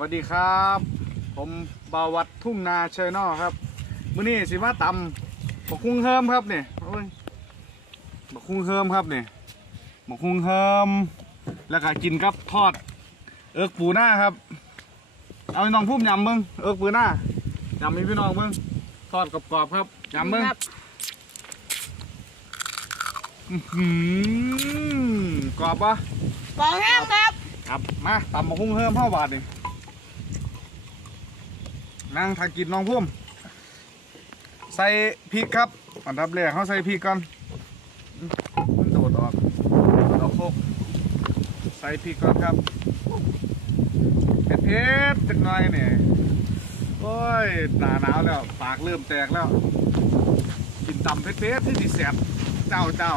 วัสดีครับ ผมบาวัดทุ่งนาเชยนอครับมื้อนี้สิมาตำบักคุ้งเฮิมครับเนี่ยโอ้ยบักคุ้งเฮิมครับเนี่ยบักคุ้งเฮิมแล้วก็กินกับทอด เอิกปูหน้าครับ เอาให้น้องพุ่มยำเบิ้งเอิกปูหน้ายำให้พี่น้องเบิ้งทอดกรอบๆครับยำเบิ้งครับอื้อหือกรอบปะกองแห้งครับ ครับมาตำบักคุ้งเฮิมห้าบาทนี่ นั่งทากินน้องพุ่มใส่พริกครับ อันดับแรกเขาใส่พริกก่อนมันโดดออกดออกโคกใส่พริกก่อนครับเผ็ดเผ็ดๆจังหน่อยเนี่ยโอ้ยหนาหนาวแล้วปากเริ่มแตกแล้ว กินตำเผ็ดเผ็ดๆที่ดีแสบเจ้าเจ้า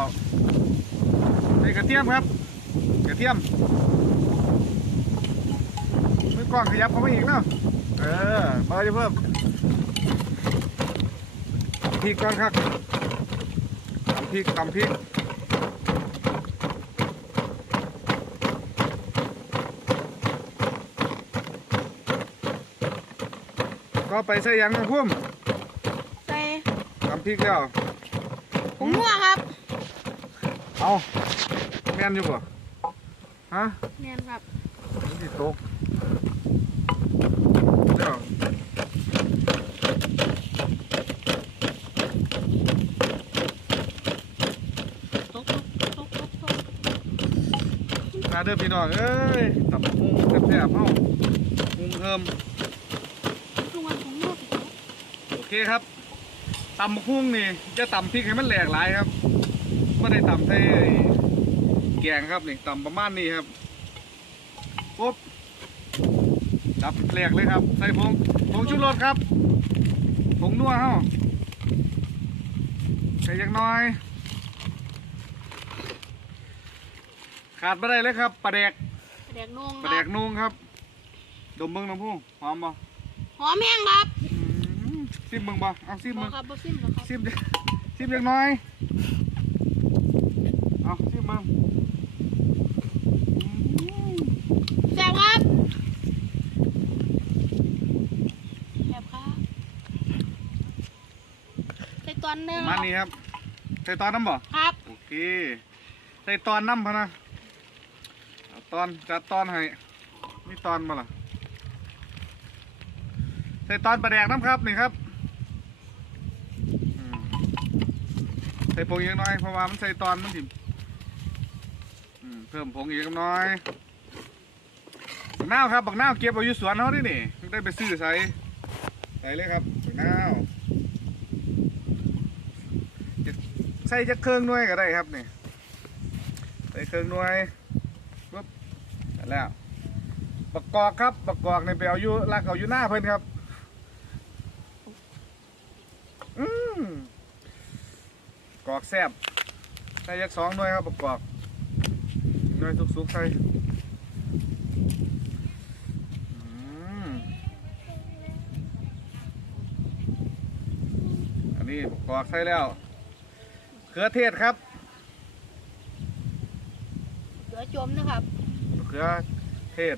ใส่กระเทียมครับ กระเทียมมือกล้องขยับเข้ามาอีกเนาะ เออมาจะเพิ่มตำพริกก่อนครับตำพริกตำพริกก็ไปใส่หยังนะพุ่มใส่ตำพริกแล้วผงนัวครับ เอาแม่นอยู่ป่ะฮะแน่นครับมันสิตกเดี๋ยว ตกตกตกตกตก มา เด้อพี่น้องเอ้ยตำพุงแซ่บๆเฮาพุงเพิ่มทุกวันผงนัวโอเคครับตำพุงนี่จะตำพริกให้มันแหลกหลายครับไม่ได้ตำใส่แกงครับนี่ตำประมาณนี้ครับปุ๊บดับแหลกเลยครับ ใส่ผงผงชูรสครับผงนัวเฮาใส่อย่างน้อย ขาดไม่ได้เลยครับปลาแดกแดกนุ่งปลาคแดรับกนุ่งครับ ดมเบิ้งน้ำพุงหอมบ่หอมแห้งครับอืมซิมเบิ้งบ่เอาซิมบอเบิ้กงครับบ่ซิมหรอกครับซิมดิซิมเล็กน้อยเอาซิมเบิ้งอืมแซ่บครับแซ่บครับใส่ตอนหนึงมันนี่ครับใส่ตอนน้ำบ่ครับโอเคใส่ตอนน้ำพะนะเอา ตอนจัดตอนให้นี่ตอนมาล่ะใส่ตอนปลาแดกน้ำครับนี่ครับใส่ผงอีกน้อยเพราะว่ามันใส่ตอนมันสิอืมเพิ่มผงอีกน้อยบักนาวครับบักน้าวเก็บเอาอยู่สวนเขาดินี่ได้ไปซื้อใส่ใส่เลยครับบักนาวใส่จะเครื่องน่วยก็ได้ครับนี่ใส่เครื่องน่วย แล้วบักกอกครับบักกอกในไปเอาอยู่ลักเอาอยู่หน้าเพิ่อนครับ อืมกอกแซบใส่ยักสองหน่วยครับประกอบหน่วยสุกๆใส่อันนี้ประกอบใส่แล้วเขือเทศครับเหลือจมนะครับ เขือเทศ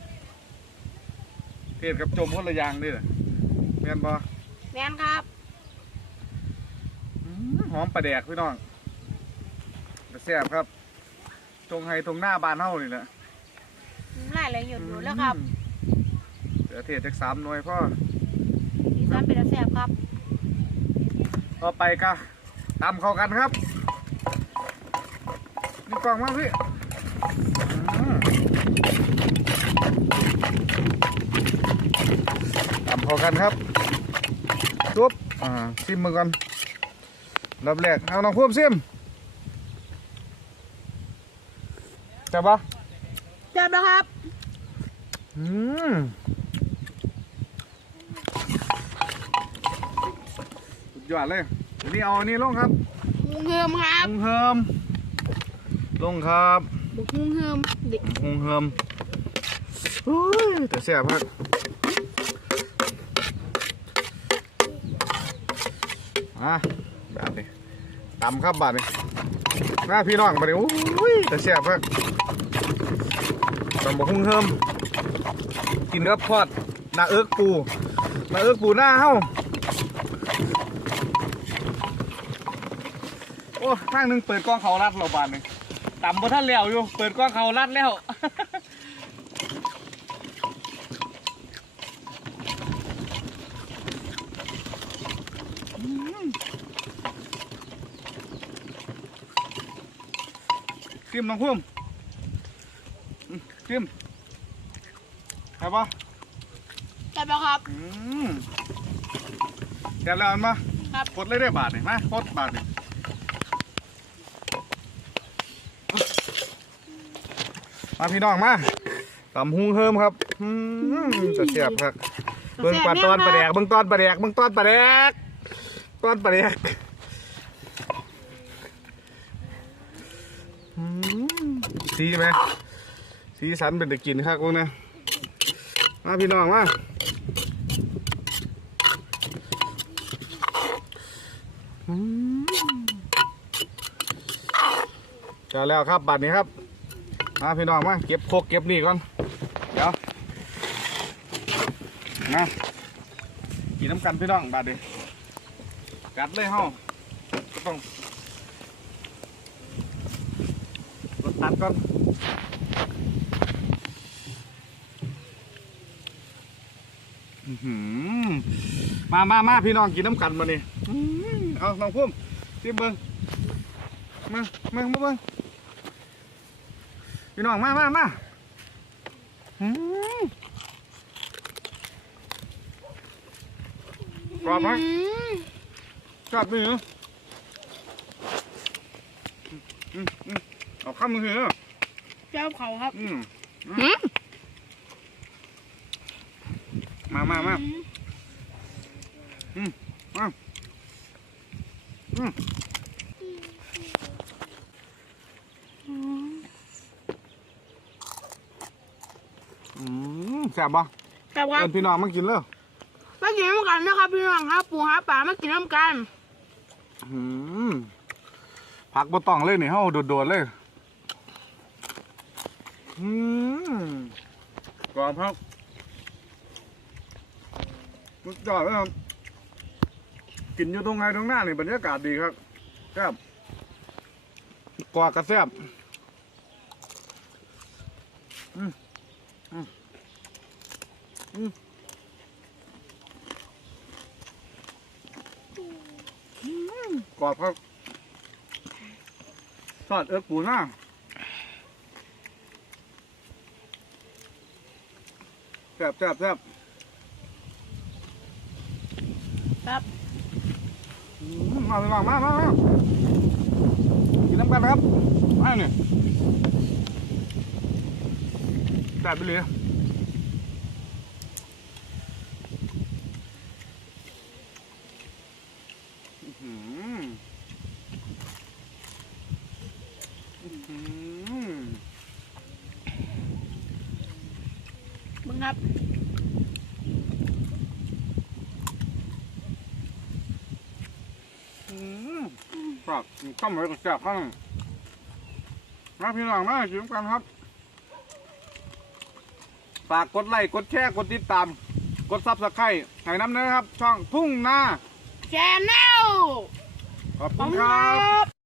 เทศกับจมคนละอย่างนี่แหละแม่นบ่แน่นครับอืมหอมปลาแดกพี่น้องกระแซบครับตรงไฮตรงหน้าบานเฮานี่แหละน้ำลายไหลหยดอยู่แล้วครับเหลือเทศจากสามหน่วยพ่อ ดีซันเป็นตาแซ่บครับต่อไปก็ตำเข้ากันครับ นี่กล่องมากพี่อืม ตำเข้ากันครับจุ๊บอ่าซิมมือกันรับแรกเอาน้องพุ่มซิมจับปะแซ่บแล้วครับ อืมสุดยอดเลยอันนี้เอาอันนี้ลงครับหุงเฮิมครับลงเฮิม ลงครับบุกหุงเฮิมเด็กลงเฮิมเฮ้ยแต่แซ่บมากอะแบบนี้ตำครับบาดนี้หน้าพี่น้องบาดนี้โอ้ยแต่แซ่บมากตำบักหุ่งเฮิมกินกับทอดหน้าเอิกปูหน้าเอิกปูหน้าเฮาโอ้ข้างหนึงเปิดกล้องเขารัดเราบานหนึง ต่ำบ่ท่านแล้วอยู่ เปิดกล้องเขารัดแล้วซิมน้องพุ่มอืมซิมใช่ปะใช่ปะครับอืมแกะแล้วอันปะครับกดเลยได้บาทนี่มาโคตรบาทนี่ มาพี่น้องมาตำหุงเฮิมครับอืมจะเสียบครับเบิ่งปลาตอนปลาแดกเบิ่งตอนปลาแดกเบิ่งตอนปลาแดกตอนปลาแดกอืมสีไหมสีสันเป็นตะกินครับพวกนะมาพี่น้องมาอืมเจอแล้วครับบัตรนี้ครับ มาพี่น้องมาเก็บโคกเก็บนี่ก่อน เดี๋ยวนะกินน้ำกันพี่น้องบัตรนี้กัดเลยเฮาก็ต้องรดตัดก่อนมามามาพี่น้องกินน้ำกันมานี่อื้อเอาลองพุ่มชิมเบิ้งมามามาเบิ้ง พี่น้องมามามาอื้อกรอบไหมอืมกรอบนี่เหรออืมอืมเอาข้ามมือเหรอเจ้าเขาครับ อืมหืมมามามามาอืมอืมแซ่บปะใช่ปะคเอิรับนพี่น้องมากินเลยมากินน้ำกันนะครับพี่น้องครับปูหาป่ามากินน้ำกันอืมผักบะตองเลยนี่เฮาโดดๆเลยอืมกรอบครับสุดยอดเลยครับกินอยู่ตรงไหนตรงหน้านี่บรรยากาศดีครับแซ่บกว่ากระแซ่บอืมอืมอืม กรอบครับทอดเอิ๊กปูหน้าแซ่บแซ่บแซ่บครับอืมมาเลยมามามามากินน้ำกันครับมาเนี่ยแซ่บไปเลยอื้อหืออื้อหือ มึงครับอืมครับข้าวหมูกับแซ่บข้างมาพี่น้องมาชิมกันครับ ฝากกดไลค์ กดแชร์ กดติดตาม กดซับสไครต์ให้น้ำเนื้อครับ ช่องทุ่งนาแชนแนลขอบขคุอบณคุณคครัรับบ